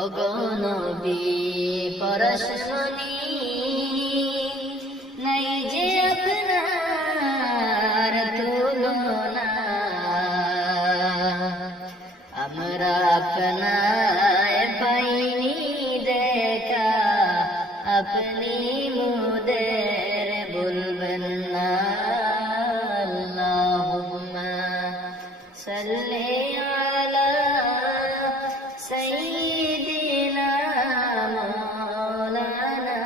ওগো নবী পরশমণি নাই যে আপনার তুলনা, আমরা আপনায় পাইনি দেখা, আপনি মুদের বলবেন না। আল্লাহুম্মা সাল্লি আলা সাইয়্যিদিনা মাওলানা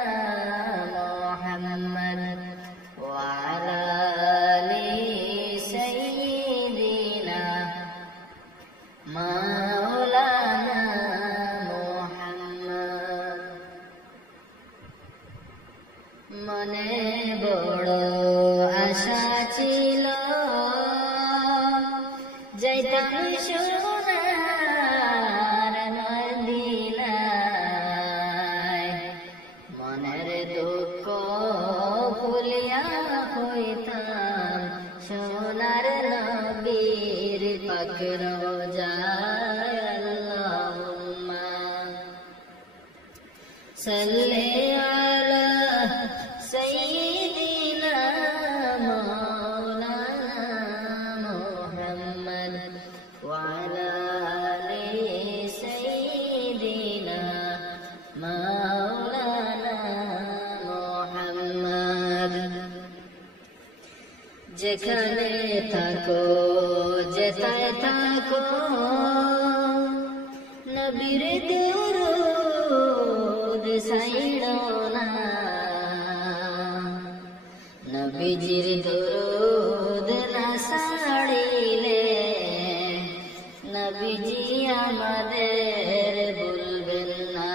মুহাম্মদ ওয়া আলা আলি সাইয়্যিদিনা মাওলানা মুহাম্মদ। মনে বড় আশা ছিল যাইতাম সোনার মদিনায়, মনের দুঃখ ভুলিয়া হইতাম সোনার নবীর পাক রওজায়। আল্লাহুম্মা সাল্লি আলা সাইয়্যিদিনা মাওলানা মুহাম্মদ ওয়া আলা আলি সাইয়্যিদিনা মাওলানা মুহাম্মদ। যেখানে থাকো যেথায় থাকো নবীর দুরূদ ছাইড়ো না, নবীজির দুরূদ না ছাড়িলে নবীজি আমাদের ভুলবেন না।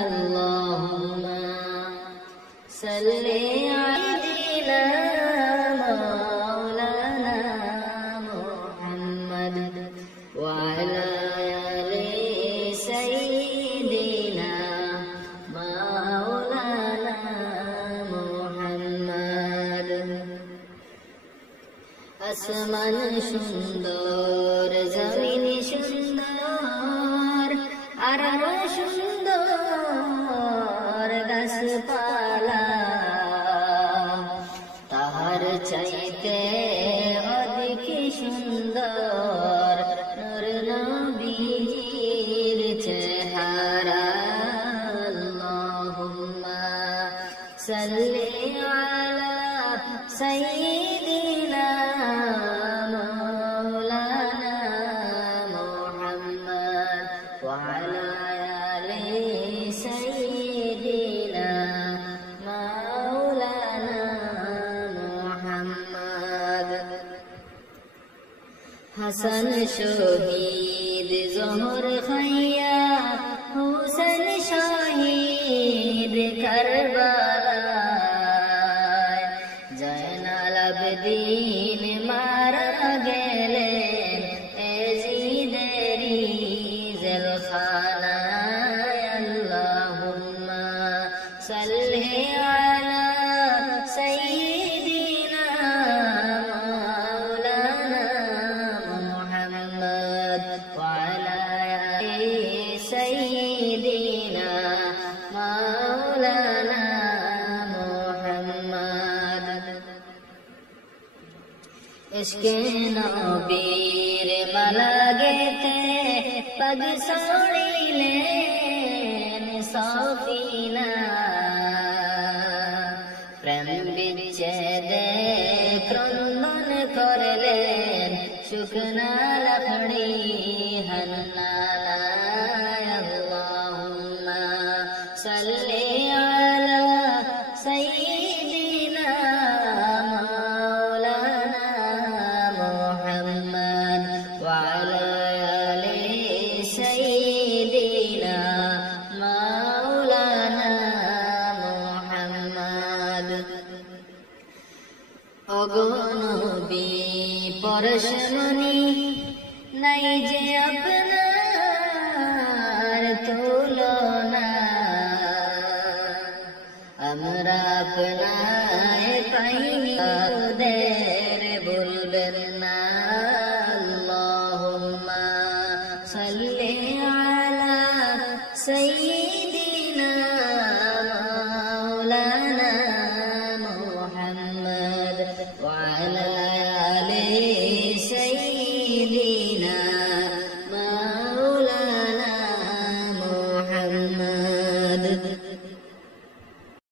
আল্লাহুম্মা সাল্লি আলা মাওলানা মুহাম্মদ ওয়া আলা আলি সাইয়্যিদিনা মাওলানা মুহাম্মদ। আসমান সুন্দর, জমিন সুন্দর, আরো সুন্দর গাছপালা, তাহার চাইতে অধিক সুন্দর নূর নবীজির চেহারা। আল্লাহুম্মা সাল্লি আলা সাইয়্যিদিনা মাওলানা মুহাম্মদ ওয়া আলা আলি সাইয়্যিদিনা মাওলানা মুহাম্মদ। হাসান শহীদ জোহর খাইয়া, হুসেন শহীদ কারবালায়, জয়নাল আবেদীন মারা গেলেন এজিদেরি জেলখানায়। আল্লাহুম্মা সাল্লি আলা সাইয়্যিদিনা মাওলানা মুহাম্মদ ওয়া আলা আলি সাইয়্যিদিনা মাওলানা মুহাম্মদ। ইশকে নবীর মালা গেথে পগ ছড়িলেন সফিনা, প্রেম বিচ্ছেদে ক্রন্দন করলেন শুকনা লাকড়ি হান্নানায়। আল্লাহুম্মা সাল্লি আলা সাইয়্যিদিনা মাওলানা মুহাম্মদ ওয়া আলা আলি সাইয়্যিদিনা মাওলানা মুহাম্মদ। ওগো নবী পরশমণি নাই যে আপনার তুলনা, আমরা আপনায় পাইনি মুদের বলবেন না। আল্লাহুম্মা সাল্লি আলা সৈয়দ